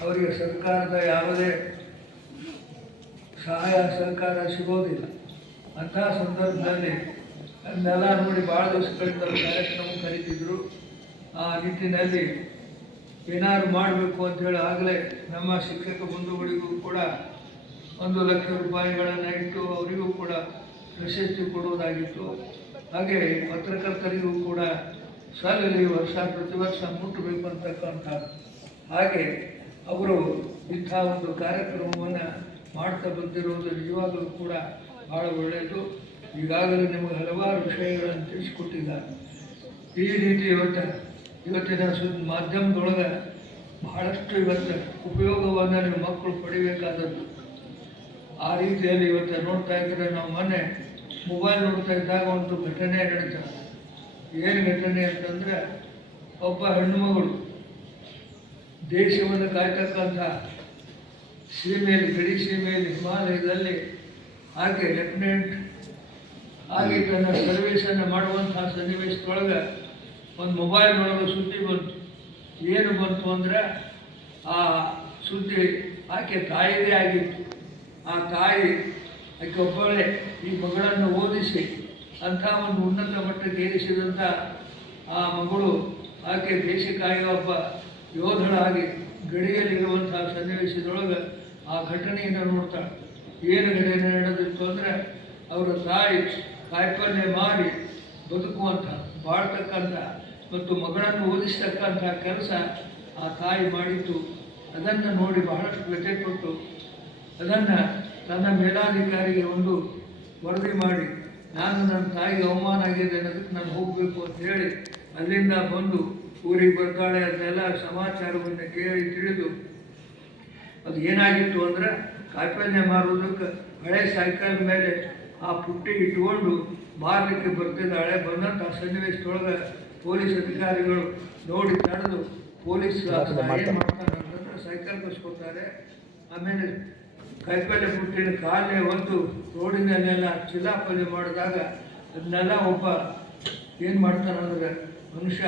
ಅವರಿಗೆ ಸರ್ಕಾರದ ಯಾವುದೇ ಸಹಾಯ, ಸಹಕಾರ ಸಿಗೋದಿಲ್ಲ. ಅಂಥ ಸಂದರ್ಭದಲ್ಲಿ ಅದನ್ನೆಲ್ಲ ನೋಡಿ ಭಾಳ ದಿವಸಗಳಿಂದ ಕಾರ್ಯಕ್ರಮ ಕರೀತಿದ್ರು. ಆ ನಿಟ್ಟಿನಲ್ಲಿ ಏನಾದ್ರು ಮಾಡಬೇಕು ಅಂತೇಳಿ ಆಗಲೇ ನಮ್ಮ ಶಿಕ್ಷಕ ಬಂಧುಗಳಿಗೂ ಕೂಡ ಒಂದು ಲಕ್ಷ ರೂಪಾಯಿಗಳನ್ನು ಇಟ್ಟು ಅವರಿಗೂ ಕೂಡ ಪ್ರಶಸ್ತಿ ಕೊಡುವುದಾಗಿತ್ತು ಹಾಗೆ ಪತ್ರಕರ್ತರಿಗೂ ಕೂಡ ಶಾಲೆಯಲ್ಲಿ ವರ್ಷ ಪ್ರತಿ ವರ್ಷ ಮುಟ್ಟಬೇಕು ಅಂತಕ್ಕಂಥ ಹಾಗೆ ಅವರು ಇಂಥ ಒಂದು ಕಾರ್ಯಕ್ರಮವನ್ನು ಮಾಡ್ತಾ ಬಂದಿರೋದು ನಿಜವಾಗಲೂ ಕೂಡ ಭಾಳ ಒಳ್ಳೆಯದು ಈಗಾಗಲೇ ನಿಮಗೆ ಹಲವಾರು ವಿಷಯಗಳನ್ನು ತಿಳಿಸಿಕೊಟ್ಟಿದ್ದಾರೆ. ಈ ರೀತಿ ಇವತ್ತು, ಇವತ್ತಿನ ಸು ಮಾಧ್ಯಮದೊಳಗೆ ಬಹಳಷ್ಟು ಇವತ್ತು ಉಪಯೋಗವನ್ನು ನಿಮ್ಮ ಮಕ್ಕಳು ಪಡಿಬೇಕಾದದ್ದು. ಆ ರೀತಿಯಲ್ಲಿ ಇವತ್ತು ನೋಡ್ತಾ ಇದ್ರೆ ನಾವು ಮೊನ್ನೆ ಮೊಬೈಲ್ ನೋಡ್ತಾ ಇದ್ದಾಗ ಒಂದು ಘಟನೆ ನಡೀತದೆ ಏನು ಘಟನೆ ಅಂತಂದರೆ, ಒಬ್ಬ ಹೆಣ್ಣುಮಗಳು ದೇಶವನ್ನು ಕಾಯ್ತಕ್ಕಂಥ ಸೀಮೆಯಲ್ಲಿ ಗಡಿ ಸೀಮೆಯಲ್ಲಿ ಹಿಮಾಲಯದಲ್ಲಿ ಆಕೆ ಲೆಫ್ಟಿನೆಂಟ್ ಆಗಿ ತನ್ನ ಸರ್ವಿಸನ್ನು ಮಾಡುವಂಥ ಸನ್ನಿವೇಶದೊಳಗೆ ಒಂದು ಮೊಬೈಲ್ನೊಳಗೆ ಸುದ್ದಿ ಬಂತು. ಏನು ಬಂತು ಅಂದರೆ ಆ ಸುದ್ದಿ ಆಕೆ ತಾಯಿಯೇ ಆಗಿತ್ತು. ಆ ತಾಯಿ ಆಕೆ ಒಬ್ಬಳೆ ಈ ಮಗಳನ್ನು ಓದಿಸಿ ಅಂಥ ಒಂದು ಉನ್ನತ ಮಟ್ಟಕ್ಕೆ ಏರಿಸಿದಂಥ ಆ ಮಗಳು ಆಕೆ ದೇಶಕ್ಕಾಗಿ ಒಬ್ಬ ಯೋಧಳಾಗಿ ಗಡಿಯಲ್ಲಿರುವಂತಹ ಸನ್ನಿವೇಶದೊಳಗೆ ಆ ಘಟನೆಯನ್ನು ನೋಡ್ತಾಳೆ ಏನು ಘಟನೆ ನಡೆದಿತ್ತು ಅಂದರೆ ಅವರ ತಾಯಿ ಕಾಯಿಪಲ್ಯ ಮಾಡಿ ಬದುಕುವಂಥ ಬಾಳ್ತಕ್ಕಂಥ ಮತ್ತು ಮಗಳನ್ನು ಓದಿಸ್ತಕ್ಕಂಥ ಕೆಲಸ ಆ ತಾಯಿ ಮಾಡಿತ್ತು ಅದನ್ನು ನೋಡಿ ಬಹಳಷ್ಟು ವ್ಯಥೆಪಟ್ಟು ಅದನ್ನು ತನ್ನ ಮೇಲಾಧಿಕಾರಿಗೆ ಒಂದು ವರದಿ ಮಾಡಿ, ನಾನು ನನ್ನ ತಾಯಿಗೆ ಅವಮಾನ ಆಗಿದೆ ಅನ್ನೋದಕ್ಕೆ ನಾನು ಹೋಗಬೇಕು ಅಂತ ಹೇಳಿ ಅಲ್ಲಿಂದ ಬಂದು ಊರಿಗೆ ಬರ್ತಾಳೆ ಅದನ್ನೆಲ್ಲ ಸಮಾಚಾರವನ್ನು ಕೇಳಿ ತಿಳಿದು ಅದು ಏನಾಗಿತ್ತು ಅಂದರೆ ಕಾಯಿಪಲ್ಯ ಮಾರುವುದಕ್ಕೆ ಹಳೆ ಸೈಕಲ್ ಮೇಲೆ ಆ ಪುಟ್ಟಿ ಇಟ್ಕೊಂಡು ಮಾರಲಿಕ್ಕೆ ಬರ್ತಿದ್ದಾಳೆ. ಬಂದಂಥ ಸನ್ನಿವೇಶದೊಳಗೆ ಪೊಲೀಸ್ ಅಧಿಕಾರಿಗಳು ನೋಡಿ ತಡೆದು ಪೊಲೀಸ್ ಏನು ಮಾಡ್ತಾರೆ ಅಂತಂದ್ರೆ ಸೈಕಲ್ ಕಸ್ಕೊತಾರೆ ಆಮೇಲೆ ಕಾಯಿಪಲ್ಯ ಪುಟ್ಟಿನ ಕಾಲೇ ಒಂದು ರೋಡಿನಲ್ಲೆಲ್ಲ ಚಿಲ್ಲಾಪಲ್ಯ ಮಾಡಿದಾಗ ಅದನ್ನೆಲ್ಲ ಒಬ್ಬ ಏನು ಮಾಡ್ತಾನಂದ್ರೆ ಮನುಷ್ಯ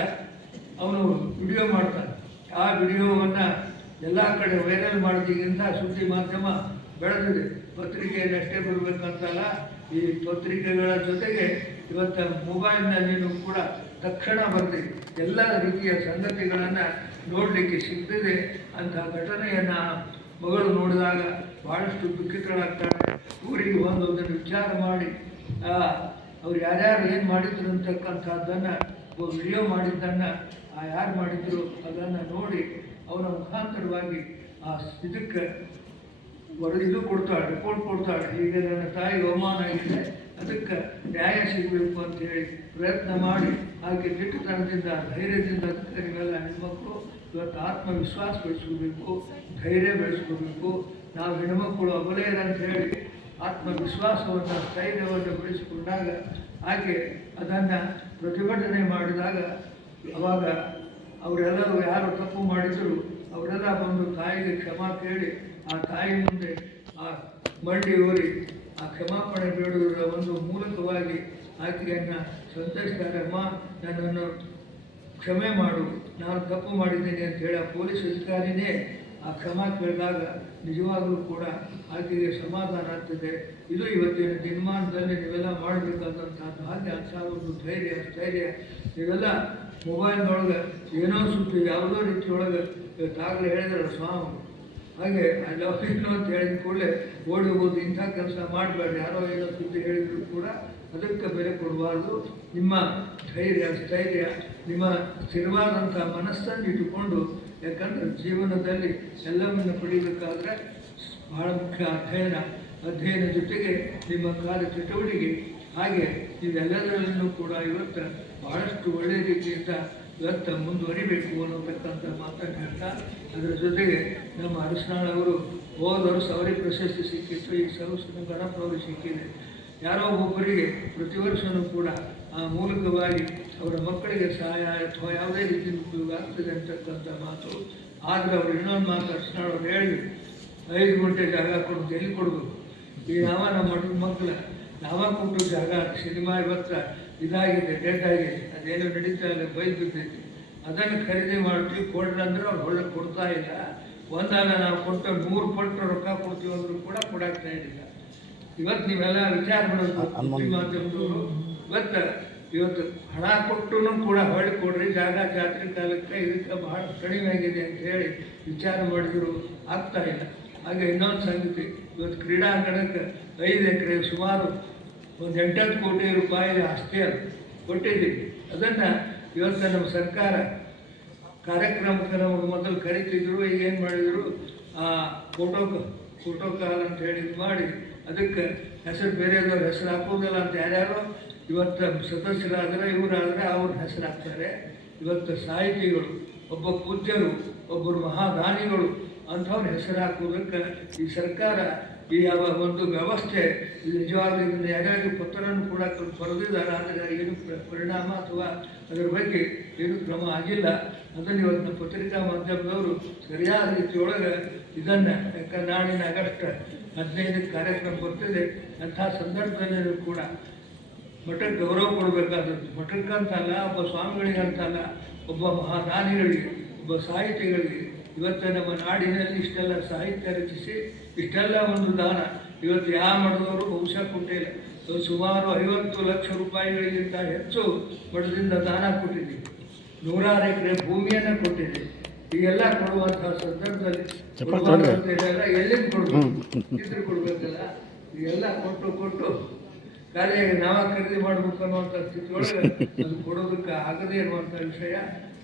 ಅವನು ವಿಡಿಯೋ ಮಾಡ್ತಾನೆ. ಆ ವಿಡಿಯೋವನ್ನು ಎಲ್ಲ ಕಡೆ ವೈರಲ್ ಮಾಡೋದಿಗಿಂತ ಸುದ್ದಿ ಮಾಧ್ಯಮ ಬೆಳೆದಿದೆ. ಪತ್ರಿಕೆಯಲ್ಲಿ ಅಷ್ಟೇ ಬರಬೇಕಂತಲ್ಲ, ಈ ಪತ್ರಿಕೆಗಳ ಜೊತೆಗೆ ಇವತ್ತು ಮೊಬೈಲ್ನಲ್ಲಿನೂ ಕೂಡ ತಕ್ಷಣ ಬಂದಿದೆ. ಎಲ್ಲ ರೀತಿಯ ಸಂಗತಿಗಳನ್ನು ನೋಡಲಿಕ್ಕೆ ಸಿಗ್ತದೆ. ಅಂತ ಘಟನೆಯನ್ನು ಮಗಳು ನೋಡಿದಾಗ ಭಾಳಷ್ಟು ದುಃಖಿತರಾಗ್ತಾರೆ ಊರಿಗೆ ಅದನ್ನು ವಿಚಾರ ಮಾಡಿ ಅವ್ರು ಯಾರ್ಯಾರು ಏನು ಮಾಡಿದ್ರು ಅಂತಕ್ಕಂಥದ್ದನ್ನು ವಿಡಿಯೋ ಮಾಡಿದ್ದನ್ನು, ಆ ಯಾರು ಮಾಡಿದ್ರು ಅದನ್ನು ನೋಡಿ ಅವನ ಮುಖಾಂತರವಾಗಿ ಆ ಇದಕ್ಕೆ ವರದಿಗೂ ಕೊಡ್ತಾಳೆ ರಿಪೋರ್ಟ್ ಕೊಡ್ತಾಳೆ. ಈಗ ನನ್ನ ತಾಯಿ ಅವಮಾನ ಆಗಿದೆ, ಅದಕ್ಕೆ ನ್ಯಾಯ ಸಿಗಬೇಕು ಅಂತ ಹೇಳಿ ಪ್ರಯತ್ನ ಮಾಡಿ, ಹಾಗೆ ದಿಟ್ಟತನದಿಂದ ಧೈರ್ಯದಿಂದ ಅದಕ್ಕೆ ನೀವೆಲ್ಲ ಹೆಣ್ಮಕ್ಳು ಇವತ್ತು ಆತ್ಮವಿಶ್ವಾಸ ಬೆಳೆಸ್ಕೋಬೇಕು, ಧೈರ್ಯ ಬೆಳೆಸ್ಕೋಬೇಕು. ನಾವು ಹೆಣ್ಮಕ್ಳು ಅಬಲೆಯರಂತ ಹೇಳಿ ಆತ್ಮವಿಶ್ವಾಸವನ್ನು ಸ್ಥೈರ್ಯವನ್ನು ಬೆಳೆಸಿಕೊಂಡಾಗ ಆಕೆ ಅದನ್ನು ಪ್ರತಿಭಟನೆ ಮಾಡಿದಾಗ ಅವಾಗ ಅವರೆಲ್ಲರೂ ಯಾರು ತಪ್ಪು ಮಾಡಿದ್ರು ಅವರೆಲ್ಲ ಬಂದು ತಾಯಿಗೆ ಕ್ಷಮ ಕೇಳಿ ಆ ತಾಯಿ ಮುಂದೆ ಆ ಮಂಡಿ ಊರಿ ಆ ಕ್ಷಮಾಪಣೆ ಬೇಡುವುದರ ಒಂದು ಮೂಲಕವಾಗಿ ಆಕೆಯನ್ನು ಸಂತೈಸ್ತಾರೆ, ಅಮ್ಮ, ನನ್ನನ್ನು ಕ್ಷಮೆ ಮಾಡು. ನಾನು ತಪ್ಪು ಮಾಡಿದ್ದೇನೆ ಅಂತ ಹೇಳಿ ಆ ಪೊಲೀಸ್ ಅಧಿಕಾರಿನೇ ಆ ಕ್ರಮ ಕೇಳಿದಾಗ ನಿಜವಾಗಲೂ ಕೂಡ ಆಕೆಗೆ ಸಮಾಧಾನ ಆಗ್ತದೆ. ಇದು ಇವತ್ತಿನ ದಿನಮಾನದಲ್ಲಿ ನೀವೆಲ್ಲ ಮಾಡಬೇಕಾದಂಥದ್ದು ಹಾಗೆ ಅಂಥ ಒಂದು ಧೈರ್ಯ, ಸ್ಥೈರ್ಯ. ನೀವೆಲ್ಲ ಮೊಬೈಲ್ನೊಳಗೆ ಏನೋ ಸುದ್ದಿ ಯಾವುದೋ ರೀತಿಯೊಳಗೆ ತಾಗಲೇ ಹೇಳಿದ್ರೆ ಸ್ವಾಮಿ ಹಾಗೆ ಐ ಲವ್ ಯು ಅಂತ ಹೇಳಿದ ಕೂಡಲೇ ಓಡಿ ಹೋಗೋದು ಇಂಥ ಕೆಲಸ ಮಾಡಬೇಡ. ಯಾರೋ ಏನೋ ಸುದ್ದಿ ಹೇಳಿದರೂ ಕೂಡ ಅದಕ್ಕೆ ಬೆಲೆ ಕೊಡಬಾರ್ದು. ನಿಮ್ಮ ಧೈರ್ಯ, ಸ್ಥೈರ್ಯ, ನಿಮ್ಮ ಸ್ಥಿರವಾದಂಥ ಮನಸ್ಸನ್ನು ಇಟ್ಟುಕೊಂಡು ಯಾಕಂದ್ರೆ ಜೀವನದಲ್ಲಿ ಎಲ್ಲವನ್ನು ಪಡೀಬೇಕಾದ್ರೆ ಬಹಳ ಮುಖ್ಯ ಅಧ್ಯಯನ. ಅಧ್ಯಯನ ಜೊತೆಗೆ ನಿಮ್ಮ ಕಾರ್ಯ ಚಟುವಟಿಕೆ, ಹಾಗೆ ಇವೆಲ್ಲದರಲ್ಲೂ ಕೂಡ ಇವತ್ತು ಬಹಳಷ್ಟು ಒಳ್ಳೆಯ ರೀತಿಯಿಂದ ಇವತ್ತು ಮುಂದುವರಿಬೇಕು ಅನ್ನತಕ್ಕಂಥ ಮಾತನ್ನು ಹೇಳ್ತಾ, ಅದರ ಜೊತೆಗೆ ನಮ್ಮ ಅರಸನಾಳ್ ಅವರು ಹೋದ ವರ್ಷ ಅವರಿಗೆ ಪ್ರಶಸ್ತಿ ಸಿಕ್ಕಿತ್ತು ಈ ಸರಸ್ ಗಣಪನವರು ಸಿಕ್ಕಿದೆ. ಯಾರೋ ಒಬ್ಬೊಬ್ಬರಿಗೆ ಪ್ರತಿ ವರ್ಷವೂ ಕೂಡ ಮೂಲಕವಾಗಿ ಅವರ ಮಕ್ಕಳಿಗೆ ಸಹಾಯ ಅಥವಾ ಯಾವುದೇ ರೀತಿ ಉಪಯೋಗ ಆಗ್ತದೆ ಅಂತಕ್ಕಂಥ ಮಾತು. ಆದರೆ ಅವರು ಇನ್ನೊಂದು ಮಾತು ಅರ್ಶನಾಳ್ ಅವ್ರು ಹೇಳಿ ಐದು ಗಂಟೆ ಜಾಗ ಕೊಡೋದು ಎಲ್ಲಿ ಕೊಡಬೇಕು? ಈ ನಾವ ನಮ್ಮ ಮಠದ ಮಕ್ಕಳ. ನಾವ ಕೊಟ್ಟು ಜಾಗ ಸಿನಿಮಾ ಇವತ್ತು ಇದಾಗಿದೆ ಡೆಡ್ ಆಗಿದೆ. ಅದೇನು ನಡೀತಾ ಇಲ್ಲ ಬೈದು ಬಿದ್ದೈತಿ. ಅದನ್ನು ಖರೀದಿ ಮಾಡ್ತೀವಿ ಕೊಡ್ರಿ ಅಂದ್ರೆ ಅವ್ರು ಒಳ್ಳೆ ಕೊಡ್ತಾ ಇಲ್ಲ. ಒಂದಾನ ನಾವು ಕೊಟ್ಟ ನೂರು ಪಟ್ಟು ರೊಕ್ಕ ಕೊಡ್ತೀವಿ ಅಂದ್ರೂ ಕೂಡ ಕೊಡಕ್ಕೆ ಇಲ್ಲ. ಇವತ್ತು ನೀವೆಲ್ಲ ವಿಚಾರ ಮಾಡೋದು ಮಾಧ್ಯಮದವರು. ಇವತ್ತು ಇವತ್ತು ಹಣ ಕೊಟ್ಟು ಕೂಡ ಹೊಳ್ಳಿ ಕೊಡ್ರಿ, ಜಾಗ, ಜಾತ್ರೆ ಕಾಲಕ್ಕೆ ಇದಕ್ಕೆ ಬಹಳ ಕಡಿಮೆ ಆಗಿದೆ ಅಂತ ಹೇಳಿ ವಿಚಾರ ಮಾಡಿದ್ರು, ಆಗ್ತಾ ಇಲ್ಲ. ಹಾಗೆ ಇನ್ನೊಂದು ಸಂಗತಿ, ಇವತ್ತು ಕ್ರೀಡಾಂಗಣಕ್ಕೆ ಐದು ಎಕರೆ ಸುಮಾರು ಒಂದು ಎಂಟತ್ತು ಕೋಟಿ ರೂಪಾಯಿ ಆಸ್ತಿ ಅದು ಕೊಟ್ಟಿದ್ದೀವಿ. ಅದನ್ನು ಇವತ್ತು ನಮ್ಮ ಸರ್ಕಾರ ಕಾರ್ಯಕ್ರಮಕ್ಕೆ ನಮಗೆ ಮೊದಲು ಕರಿತಿದ್ರು, ಈಗ ಏನು ಮಾಡಿದರು? ಫೋಟೋ ಫೋಟೋ ಕಾಲ್ ಅಂತ ಹೇಳಿ ಮಾಡಿ, ಅದಕ್ಕೆ ಹೆಸರು ಬೇರೆಯವ್ರ ಹೆಸರು ಹಾಕೋದಿಲ್ಲ ಅಂತ ಯಾರ್ಯಾರೋ? ಇವತ್ತು ಸದಸ್ಯರಾದರೆ, ಇವರಾದರೆ ಅವ್ರ ಹೆಸರು ಹಾಕ್ತಾರೆ ಇವತ್ತು ಸಾಹಿತಿಗಳು, ಒಬ್ಬ ಪೂಜ್ಯರು, ಒಬ್ಬರು ಮಹಾದಾನಿಗಳು ಅಂಥವ್ರ ಹೆಸರು ಹಾಕೋದಕ್ಕೆ ಈ ಸರ್ಕಾರ ಈ ಯಾವ ಒಂದು ವ್ಯವಸ್ಥೆ ನಿಜವಾಗ್ಲೂ ಯಾರ್ಯಾರು ಪತ್ರವನ್ನು ಕೂಡ ಬರೆದಿದ್ದಾರೆ. ಆದರೆ ಏನು ಪರಿಣಾಮ ಅಥವಾ ಅದರ ಬಗ್ಗೆ ಏನು ಕ್ರಮ ಆಗಿಲ್ಲ. ಅದನ್ನು ಇವತ್ತು ಪತ್ರಿಕಾ ಮಾಧ್ಯಮದವರು ಸರಿಯಾದ ರೀತಿಯೊಳಗೆ ಇದನ್ನು, ಯಾಕಂದ್ರೆ ನಾಳಿನ ಆಗಸ್ಟ್ ಹದಿನೈದಕ್ಕೆ ಕಾರ್ಯಕ್ರಮ ಬರ್ತಿದೆ. ಅಂಥ ಸಂದರ್ಭದಲ್ಲಿ ಕೂಡ ಮಠಕ್ಕೆ ಗೌರವ ಕೊಡಬೇಕಾದದ್ದು. ಮಠಕ್ಕಂತಲ್ಲ ಒಬ್ಬ ಸ್ವಾಮಿಗಳಿಗೆ ಅಂತಲ್ಲ ಒಬ್ಬ ಮಹಾದಾನಿಗಳಿಗೆ ಒಬ್ಬ ಸಾಹಿತಿಗಳಿಗೆ. ಇವತ್ತು ನಮ್ಮ ನಾಡಿನಲ್ಲಿ ಇಷ್ಟೆಲ್ಲ ಸಾಹಿತ್ಯ ರಚಿಸಿ ಇಷ್ಟೆಲ್ಲ ಒಂದು ದಾನ. ಇವತ್ತು ಯಾವ ಮಠದವರು ಬಹುಶಃ ಕೊಟ್ಟಿಲ್ಲ. ಸುಮಾರು ಐವತ್ತು ಲಕ್ಷ ರೂಪಾಯಿಗಳಿಗಿಂತ ಹೆಚ್ಚು ಮಠದಿಂದ ದಾನ ಕೊಟ್ಟಿದ್ದೀವಿ ನೂರಾರು ಎಕರೆ ಭೂಮಿಯನ್ನು ಕೊಟ್ಟಿದೆ. ಈಗೆಲ್ಲ ಕೊಡುವಂತಹ ಸಂದರ್ಭದಲ್ಲಿ. ಇದೆಲ್ಲ ಎಲ್ಲಿಂದ ಕೊಡ್ಬೇಕು? ಇದ್ರು ಕೊಡ್ಬೇಕಲ್ಲ. ಈಗೆಲ್ಲ ಕೊಟ್ಟು ಕೊಟ್ಟು ಖಾಲಿಯಾಗಿ ನಾವ ಖರೀದಿ ಮಾಡ್ಬೇಕು ಅನ್ನುವಂಥ ಸ್ಥಿತಿ ಒಳಗೆ ಅದು ಕೊಡೋದಕ್ಕೆ ಆಗದೇ ಇರುವಂಥ ವಿಷಯ.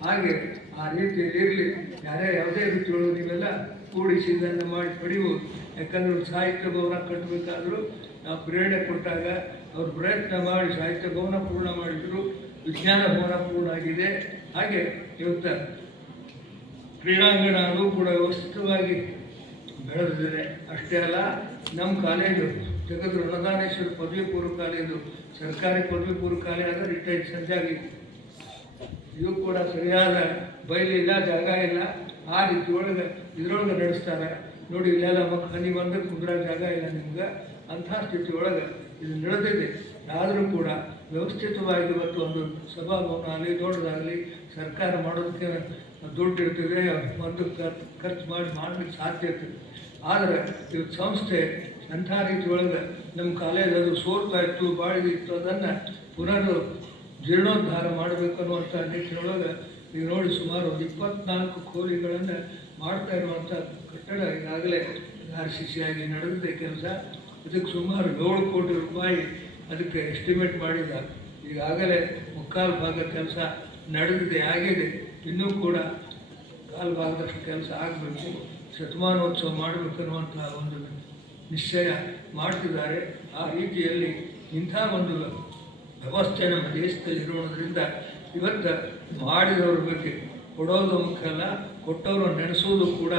ಹಾಗೆ ಆ ರೀತಿಯಲ್ಲಿ ಇರಲಿ. ಯಾರೇ ಯಾವುದೇ ರೀತಿಯೊಳಗೆ ನೀವೆಲ್ಲ ಕೂಡಿಸಿ ಇದನ್ನು ಮಾಡಿ ಪಡಿಬೋದು ಯಾಕಂದ್ರೆ ಸಾಹಿತ್ಯ ಭವನ ಕಟ್ಟಬೇಕಾದರೂ ನಾವು ಪ್ರೇರಣೆ ಕೊಟ್ಟಾಗ ಅವರು ಪ್ರಯತ್ನ ಮಾಡಿ ಸಾಹಿತ್ಯ ಭವನ ಪೂರ್ಣ ಮಾಡಿದ್ರು, ವಿಜ್ಞಾನ ಭವನ ಪೂರ್ಣ ಆಗಿದೆ. ಹಾಗೆ ಇವತ್ತು ಕ್ರೀಡಾಂಗಣ ಕೂಡ ವ್ಯವಸ್ಥಿತವಾಗಿ ಬೆಳೆದಿದೆ. ಅಷ್ಟೇ ಅಲ್ಲ, ನಮ್ಮ ಕಾಲೇಜು ಜಗದ್ರು ಲಗಾನೇಶ್ವರ ಪದವಿ ಪೂರ್ವ ಕಾಲೇಜು ಸರ್ಕಾರಿ ಪದವಿ ಪೂರ್ವ ಕಾಲೇಜ್ ರಿಟೈರ್ಡ್ ಸಜ್ಜಾಗಿತ್ತು ಇದು ಕೂಡ ಸರಿಯಾದ ಬಯಲಿಲ್ಲ ಜಾಗ ಇಲ್ಲ. ಆ ರೀತಿ ಒಳಗೆ ಇದ್ರೊಳಗೆ ನಡೆಸ್ತಾರೆ. ನೋಡಿ, ಇಲ್ಲೆಲ್ಲ ಮಕ್ಕಳು ಹನಿ ಬಂದ್ರೆ ಕುಂದ್ರ ಜಾಗ ಇಲ್ಲ ನಿಮ್ಗೆ. ಅಂಥ ಸ್ಥಿತಿ ಒಳಗೆ ಇದು ನಡೆದಿದೆ. ಆದರೂ ಕೂಡ ವ್ಯವಸ್ಥಿತವಾಗಿ ಇವತ್ತು ಒಂದು ಸಭಾಭವನ ಆಗಲಿ ದೊಡ್ಡದಾಗಲಿ ಸರ್ಕಾರ ಮಾಡೋದಕ್ಕೆ ದುಡ್ಡು ಇರ್ತದೆ ಒಂದು ಖರ್ಚು ಮಾಡಿ ಮಾಡಲಿಕ್ಕೆ ಸಾಧ್ಯ ಇರ್ತದೆ. ಆದರೆ ಇವತ್ತು ಸಂಸ್ಥೆ ಅಂಥ ರೀತಿ ಒಳಗೆ ನಮ್ಮ ಕಾಲೇಜ್ ಅದು ಸೋರ್ತಾ ಇತ್ತು ಬಾಳಿದಿತ್ತು ಅದನ್ನು ಪುನರ್ ಜೀರ್ಣೋದ್ಧಾರ ಮಾಡಬೇಕು ಅನ್ನುವಂಥ ನಿಟ್ಟಿನೊಳಗೆ ನೀವು ನೋಡಿ ಸುಮಾರು ಒಂದು ಇಪ್ಪತ್ನಾಲ್ಕು ಕೋಲಿಗಳನ್ನು ಮಾಡ್ತಾ ಇರುವಂಥ ಕಟ್ಟಡ ಈಗಾಗಲೇ ಆರ್ ಸಿ ಸಿ ಆಗಿ ನಡೆದಿದೆ ಕೆಲಸ. ಇದಕ್ಕೆ ಸುಮಾರು ಏಳು ಕೋಟಿ ರೂಪಾಯಿ ಅದಕ್ಕೆ ಎಸ್ಟಿಮೇಟ್ ಮಾಡಿಲ್ಲ. ಈಗಾಗಲೇ ಮುಕ್ಕಾಲು ಭಾಗ ಕೆಲಸ ನಡೆದಿದೆ, ಆಗಿದೆ. ಇನ್ನೂ ಕೂಡ ಕಾಲು ಭಾಗದಷ್ಟು ಕೆಲಸ ಆಗಬೇಕು. ಶತಮಾನೋತ್ಸವ ಮಾಡಬೇಕನ್ನುವಂತಹ ಒಂದು ನಿಶ್ಚಯ ಮಾಡ್ತಿದ್ದಾರೆ. ಆ ರೀತಿಯಲ್ಲಿ ಇಂಥ ಒಂದು ವ್ಯವಸ್ಥೆ ನಮ್ಮ ದೇಶದಲ್ಲಿ ಇರೋದ್ರಿಂದ ಇವತ್ತು ಮಾಡಿದವ್ರ ಬಗ್ಗೆ ಕೊಡೋದು ಮುಖ್ಯ ಅಲ್ಲ ಕೊಟ್ಟವರು ನೆನೆಸೋದು ಕೂಡ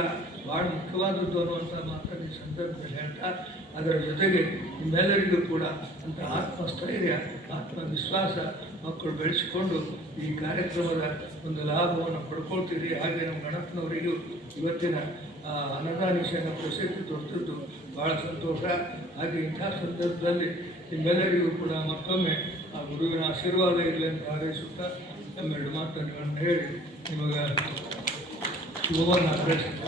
ಭಾಳ ಮುಖ್ಯವಾದದ್ದು ಅನ್ನುವಂಥ ಮಾತನ್ನು ಈ ಸಂದರ್ಭದಲ್ಲಿ ಹೇಳ್ತಾ ಅದರ ಜೊತೆಗೆ ನಿಮ್ಮೆಲ್ಲರಿಗೂ ಕೂಡ ಅಂತ ಆತ್ಮಸ್ಥೈರ್ಯ ಆತ್ಮವಿಶ್ವಾಸ ಮಕ್ಕಳು ಬೆಳೆಸಿಕೊಂಡು ಈ ಕಾರ್ಯಕ್ರಮದ ಒಂದು ಲಾಭವನ್ನು ಪಡ್ಕೊಳ್ತೀರಿ. ಹಾಗೆ ನಮ್ಮ ಗಣಪನವರಿಗೂ ಇವತ್ತಿನ ಆ, ಅನ್ನದಾನೇಶನ ಪ್ರಸಿದ್ಧಿ ತೋರಿಸಿದ್ದು ಭಾಳ ಸಂತೋಷ. ಹಾಗೆ ಇಂಥ ಸಂದರ್ಭದಲ್ಲಿ ನಿಮ್ಮೆಲ್ಲರಿಗೂ ಕೂಡ ಮತ್ತೊಮ್ಮೆ ಆ ಗುರುವಿನ ಆಶೀರ್ವಾದ ಇರಲಿ ಅಂತ ಹಾರೈಸುತ್ತಾ ನಮ್ಮೆರಡು ಮಾತುಗಳನ್ನು ಹೇಳಿ ನಿಮಗೆ ಶುಭವನ್ನು ಹಾರೈಸುತ್ತಾ